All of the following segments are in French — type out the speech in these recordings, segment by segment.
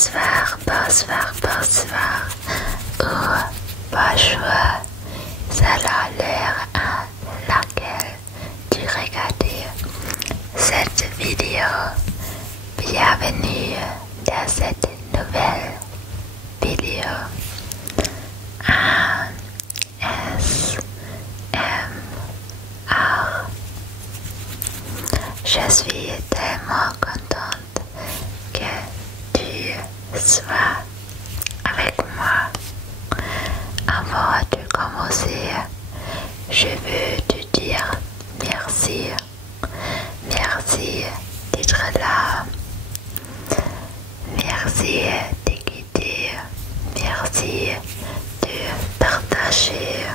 Bonsoir, bonsoir, bonsoir, ou bonjour, selon l'heure à laquelle tu regardes cette vidéo. Bienvenue dans cette nouvelle vidéo ASMR. Je suis tellement contente que tu sois avec moi. Avant de commencer, je veux te dire merci. Merci d'être là. Merci d'écouter. Merci de partager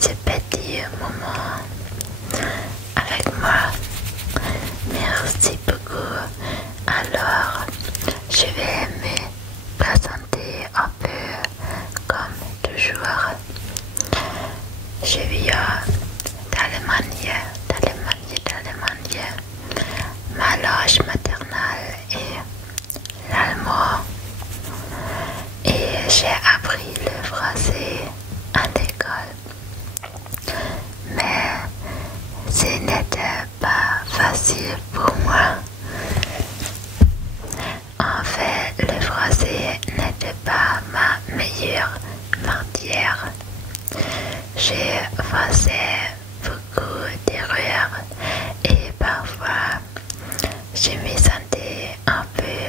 ce petit moment avec moi. Merci beaucoup. Alors, je vais me présenter un peu comme toujours. Je viens d'Allemagne. Ma langue maternelle est l'allemand. Et j'ai appris le français à l'école. Mais ce n'était pas facile pour moi. En fait, le français n'était pas ma meilleure matière. J'ai fait beaucoup d'erreurs et parfois je me sentais un peu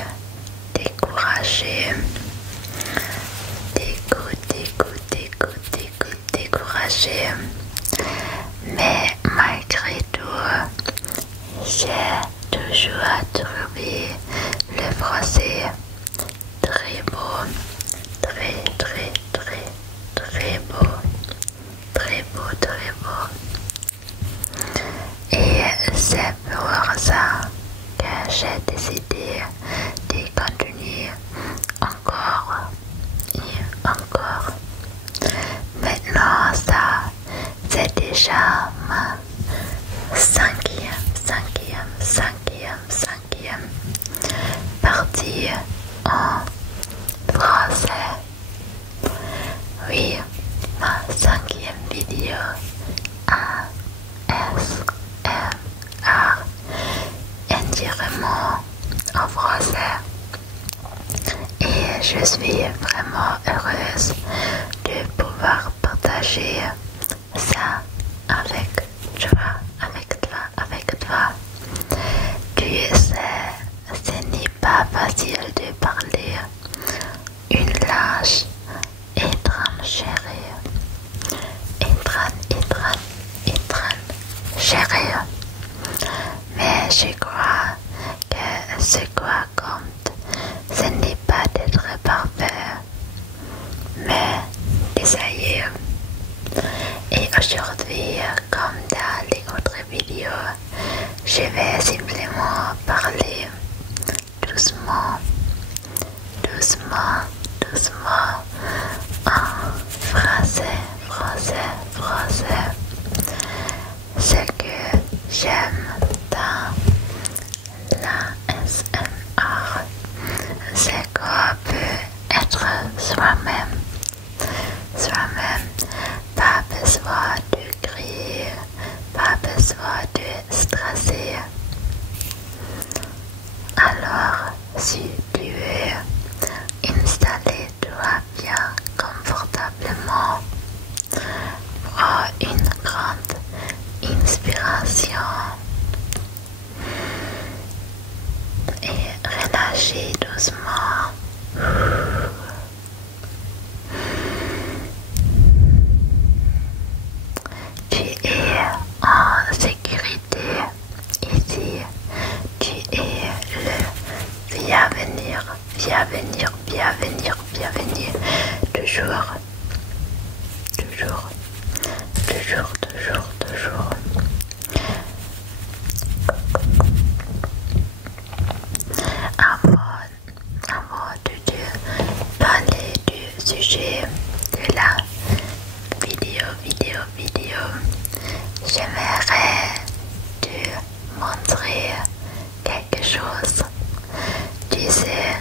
découragée. Découragée. Mais malgré tout, j'ai toujours trouvé le français très beau, très beau, très beau. Et c'est pour ça que j'ai décidé de continuer encore et encore. Maintenant, ça, c'est déjà ma cinquième partie en français. Oui, ma cinquième vidéo ASMR entièrement en français. Et je suis vraiment heureuse de pouvoir partager ça avec toi. Tu sais, ce n'est pas facile de parler une langue étrangère. Mais je crois que ce quoi compte, ce n'est pas d'être parfait, mais d'essayer. Et aujourd'hui, comme dans les autres vidéos, je vais simplement parler doucement en français. Ce que j'aime dans l'ASMR, c'est qu'on peut être soi-même. Pas besoin de crier, pas besoin de stresser. Alors, si tu veux installer-toi bien confortablement, prends une grande inspiration et relâchez doucement. Tu es en sécurité ici. Tu es le bienvenue. Toujours. Avant de te parler du sujet de la vidéo, j'aimerais te montrer quelque chose. Tu sais,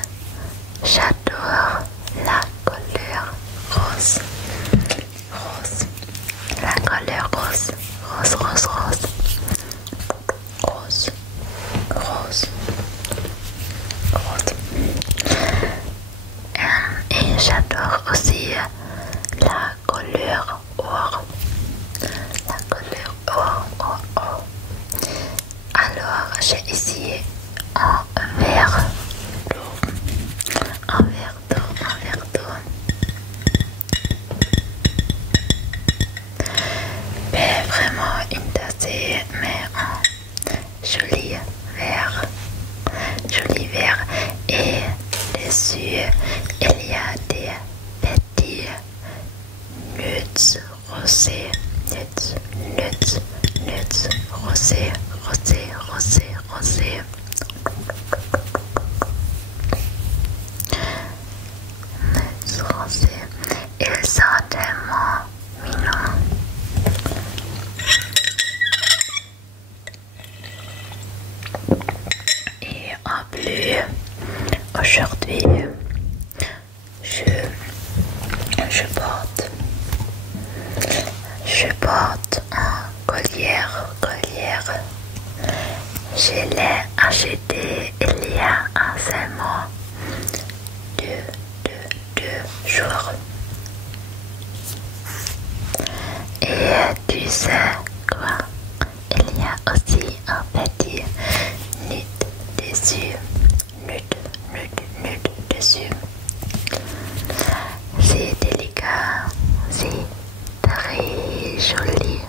Alors j'ai essayé un verre d'eau, un verre d'eau, un verre d'eau. Mais vraiment une tasse, mais un joli verre, et dessus il y a des petits nuts rosés, nuts rosés, nuts rosés. Ils sont tellement mignons. Et en plus, aujourd'hui, je porte un collier. Je l'ai acheté il y a seulement deux jours. Et tu sais quoi? Il y a aussi un petit nid dessus. Nid dessus. C'est délicat, c'est très joli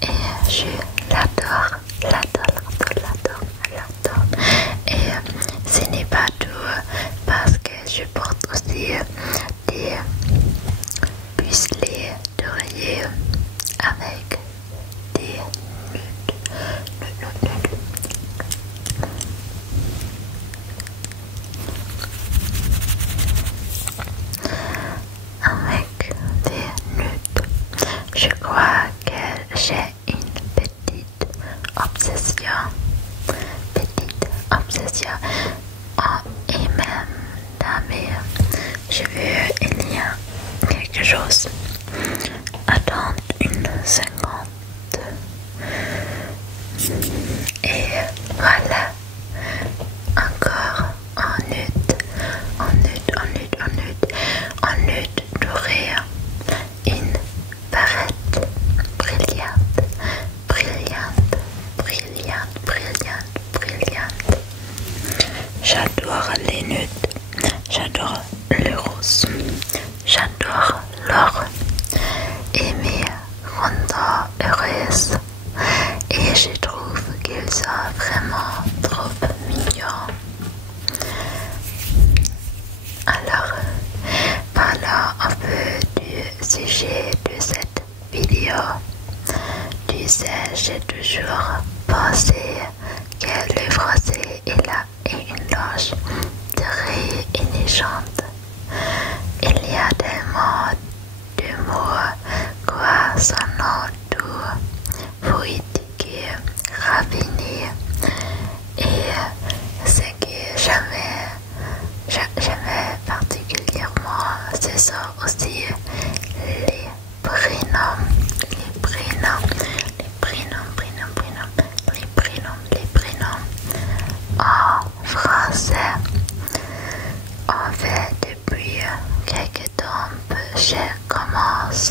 et je l'adore. Et ce n'est pas tout parce que je porte aussi des pucelets d'oreiller avec des nudes. Avec des nudes. Je crois que j'ai une petite obsession. Et même dans mes cheveux, il y a quelque chose. Attends une seconde. Et voilà. Encore un nude doré, une barrette brillante. J'adore les nudes, j'adore le rose, j'adore l'or et me rendent heureuse. Et je trouve qu'ils sont vraiment trop mignons. Alors, parlons un peu du sujet de cette vidéo. Tu sais, j'ai toujours pensé que le français est une langue très intelligente. Il y a tellement de mots quoi sonnant doux, poétique, raffiné, et ce que j'aimais particulièrement, ce sont aussi les prénoms. En français. En fait, depuis quelques temps, je commence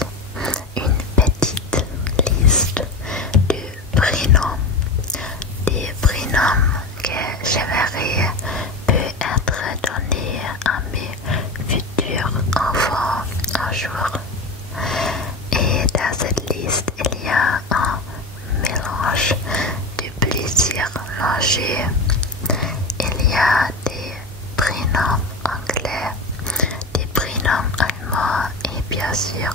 une petite liste de prénoms. Des prénoms que j'aimerais peut être donnés à mes futurs enfants un jour. Et dans cette liste, il y a un mélange de plusieurs langues. Il y a des prénoms anglais, des prénoms allemands et bien sûr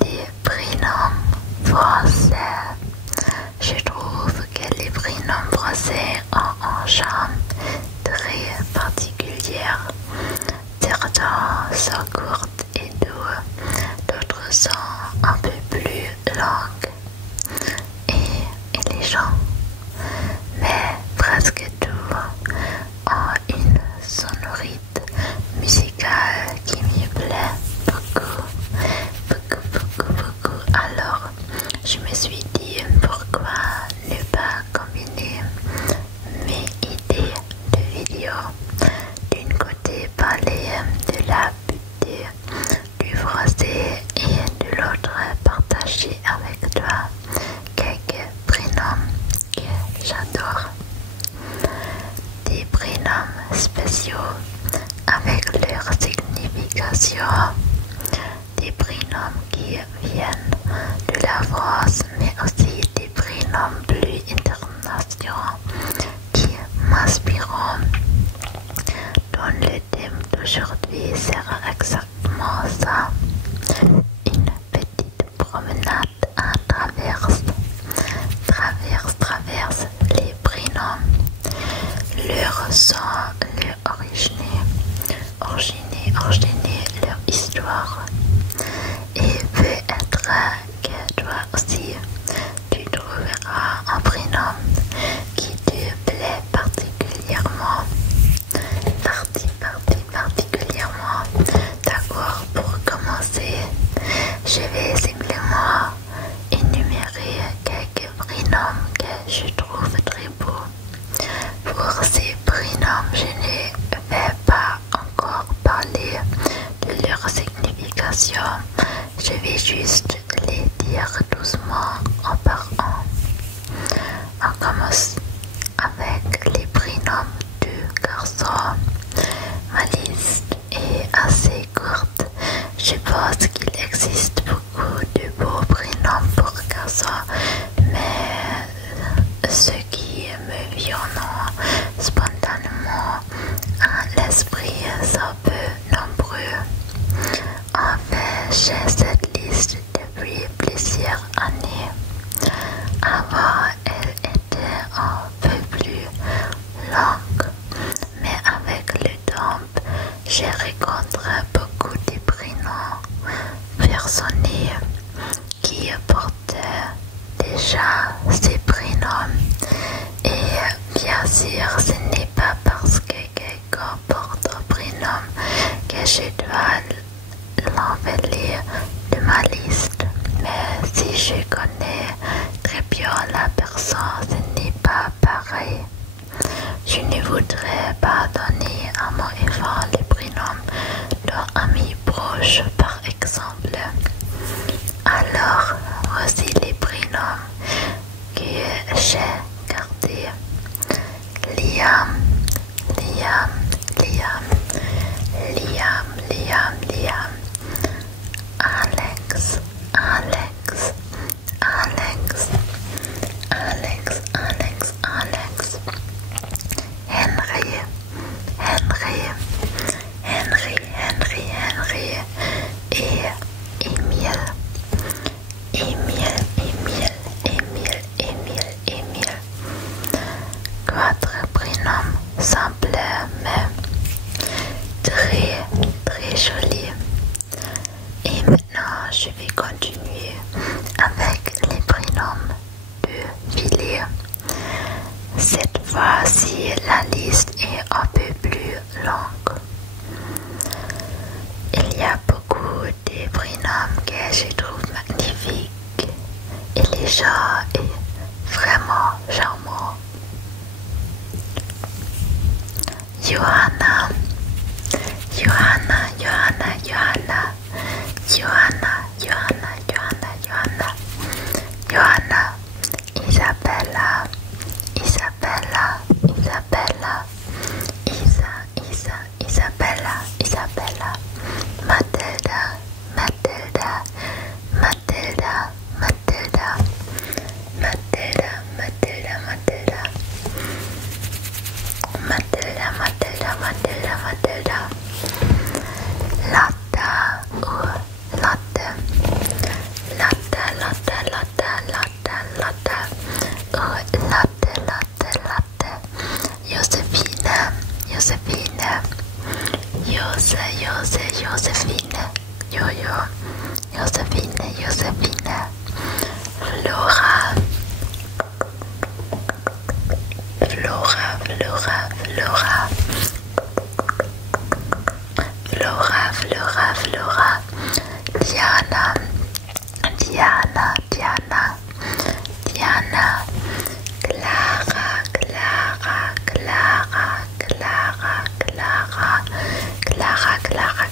des prénoms français. Je trouve que les prénoms français ont un charme très particulier. Certains sont courts et doux, d'autres sont un peu plus longues et intelligents. Mais presque tout ont une sonorité musicale qui me plaît beaucoup. Alors, je me j'adore. Des prénoms spéciaux avec leur signification. Des prénoms qui viennent de la France, mais aussi des prénoms plus internationaux qui m'inspirent. Donc le thème d'aujourd'hui sera exactement ça. Une petite promenade à traverse les prénoms, leur son, leur origine, leur histoire. Et peut-être que toi aussi, tu trouveras un prénom qui te plaît particulièrement. Particulièrement. D'accord, pour commencer, je vais simplement énumérer quelques prénoms que je trouve très beaux. Pour ces prénoms, je ne vais pas encore parler de leur signification. Je vais juste les dire doucement en parlant. On commence avec les prénoms du garçon. Ma liste est assez courte. Je pense qu'il existe beaucoup de beaux prénoms pour garçons, mais ceux qui me viennent spontanément à l'esprit sont peu nombreux. En fait, j'ai cette liste depuis plusieurs années. Avant, elle était un peu plus longue, mais avec le temps, j'ai rencontré beaucoup de prénoms personnels qui portaient déjà ces prénoms. Et bien sûr, ce n'est pas parce que quelqu'un porte un prénom que je dois l'enlever de ma liste. Mais si je connais très bien la personne, ce n'est pas pareil. Je ne voudrais pas donner à mon enfant les prénoms d'un ami proche, par exemple. Alors, voici les prénoms que j'ai gardés. Liam, Alex, Henry, et Émile. Quatre prénoms simples mais très jolis. Et maintenant, je vais continuer avec les prénoms de filles. Cette fois-ci, la liste est un peu plus longue. Il y a beaucoup de prénoms que je trouve magnifiques et les gens est vraiment charmant. Johanna, Isabella, Isabella, Matilda, Josephine, Flora, Diana,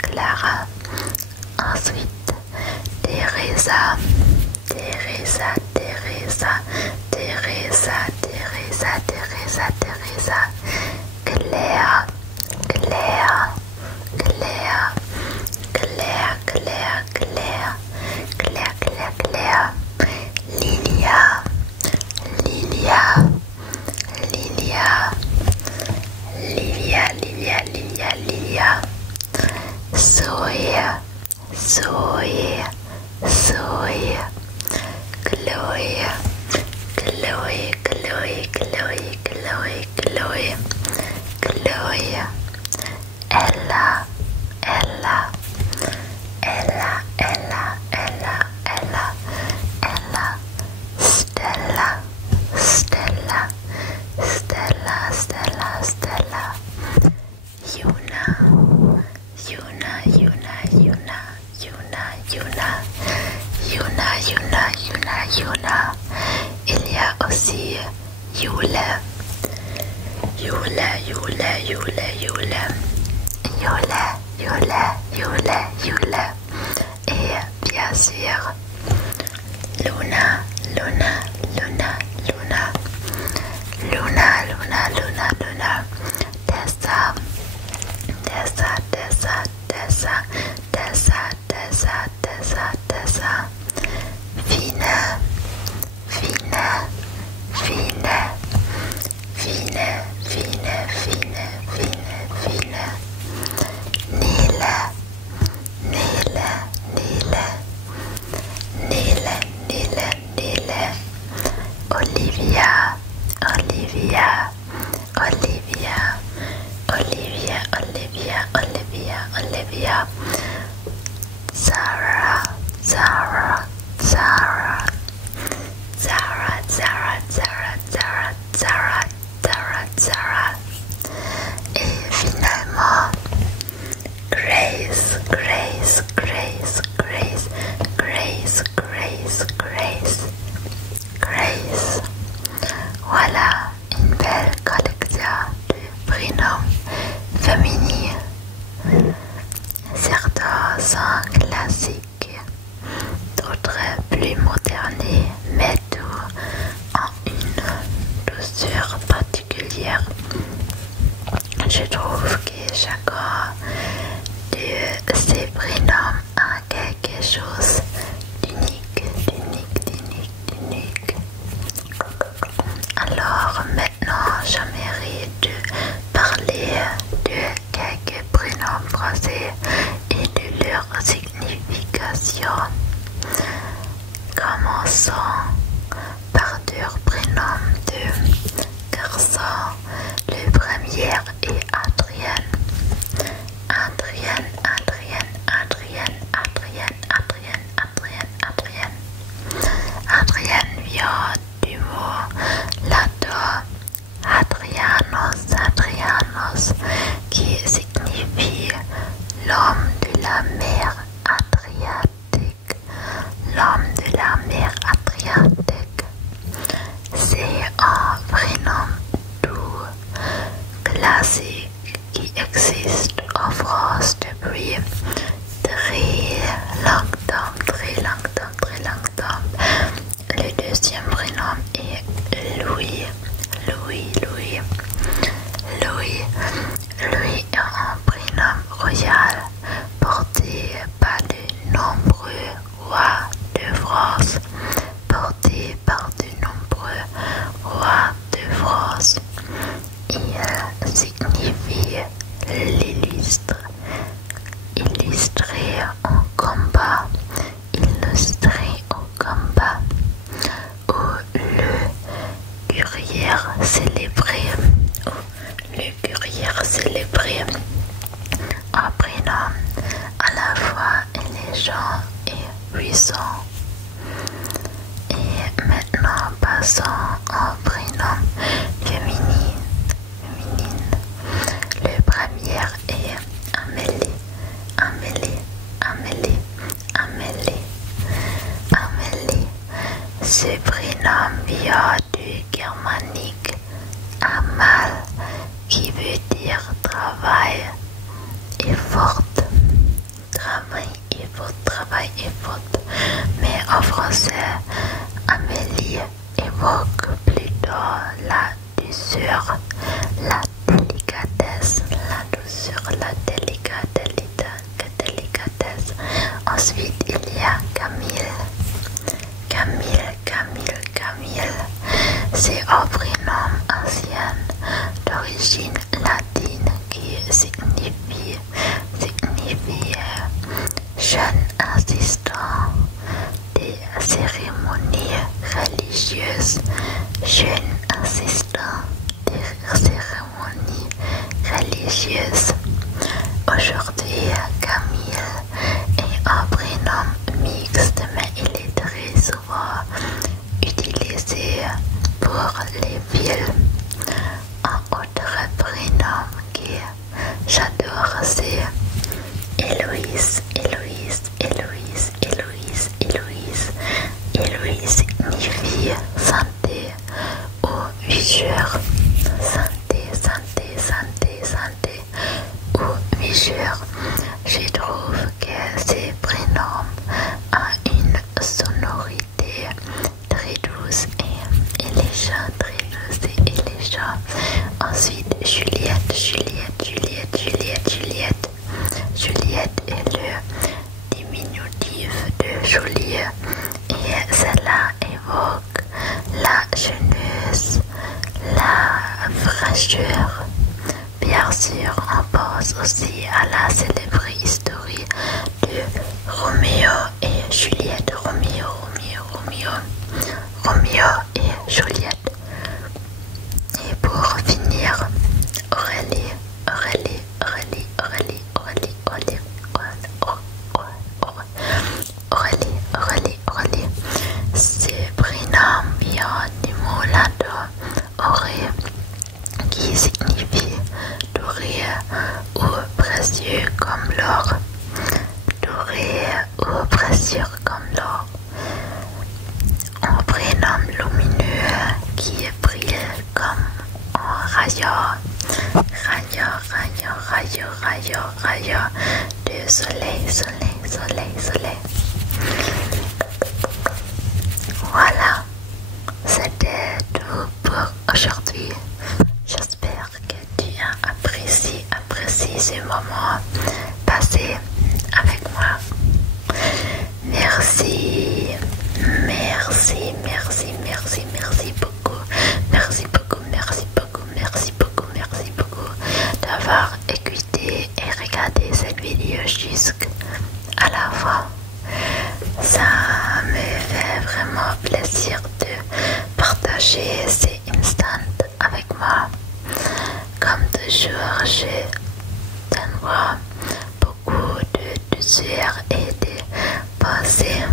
Clara. Ensuite, Teresa. Teresa, Teresa. Claire, Claire, Claire, Claire, Claire, Claire, Claire, Claire, Claire. Lilia, Lilia, Lilia, Lilia, Lilia, Lilia, Lilia. Zoe, Zoe, Zoe. Chloe, Chloe, Chloe, Chloe, Chloe, Chloe, Chloe. Ella, Ella, Ella, Ella, Ella, Ella, Ella. Stella, Stella, Stella, Stella, Stella. Yuna, Yuna, Yuna, Yuna, Yuna, Yuna. Yuna, Yuna, Yuna, Yuna. Il y a aussi Yule, Yule, Yule, Yule, Yule, Yule, Yule, Yule, Yule. Et bien sûr, Luna, Luna, Luna, Luna, Luna, Luna, Luna, Luna. Tessa, Tessa, Tessa, Tessa, Tessa, Tessa, Tessa, Tessa. Fine, Fine, Fine, Fine, Fine, Fine, Fine, Fine. Nile, Nile, Nile, Nile, Nile, Nile. Olivia, Olivia, Olivia, Olivia, Olivia, Olivia, Olivia. Zara, Zara, Zara, Zara, Zara, Zara, Zara, Zara, Zara, Zara. Et finalement, Grace, Grace, Grace, Grace, Grace, Grace, Grace, Grace. Voilà une belle collection de prénoms féminins. Certains sont classiques, d'autres plus modernés, mais tout en une douceur particulière. Je trouve que chacun de ces prénoms a quelque chose d'unique, d'unique, d'unique, d'unique. Alors maintenant, j'aimerais te parler de quelques prénoms français et de leur signification. Commençons par leur prénom de garçon. Le premier est Adrien. Adrien, Adrien, Adrien, Adrien, Adrien, Adrien, Adrien. Adrien vient du mot latin Adrianos, Adrianos, qui signifie l'homme de la mer Adriatique. L'homme de la mer Adriatique. C'est un prénom doux, classique, qui existe en France depuis très longtemps, très longtemps, très longtemps. Le deuxième prénom est Louis. Louis, Louis, Louis. Louis est un prénom royal porté par de nombreux rois de France. Porté par de nombreux rois de France. Il signifie l'illustre, illustré en combat, illustré au combat, ou le courrier célébré, ou le courrier célébré. douceur, la délicatesse, la délicatesse. Ensuite, il y a Camille. Camille. C'est un prénom ancien d'origine latine qui signifie jeune assistant des cérémonies religieuses. Jeune assistant des cérémonies religieuses. Aujourd'hui, Camille est un prénom mixte, mais il est très souvent utilisé pour les villes. Un autre prénom que j'adore, c'est Héloïse. Héloïse signifie santé ou vigueur. Santé ou vigueur. Je trouve que ces prénoms ont une sonorité très douce et élégante, Ensuite, Juliette est le diminutif de Julie et cela évoque la jeunesse, la fraîcheur. Bien sûr, on pense aussi à la célèbre histoire de Roméo et Juliette. Roméo et Juliette. Et pour finir, Aurélie. Ce prénom vient du mot latin auré, qui signifie doré ou précieux comme l'or. Un prénom lumineux qui brille comme un rayon de soleil. Voilà, c'était tout pour aujourd'hui. J'espère que tu as apprécié ce moment passé avec moi. Merci beaucoup d'avoir écouté et regardé cette vidéo jusqu'à la fin. Ça me fait vraiment plaisir de partager ces instants avec moi. Comme toujours, je t'envoie beaucoup de douceur et de pensées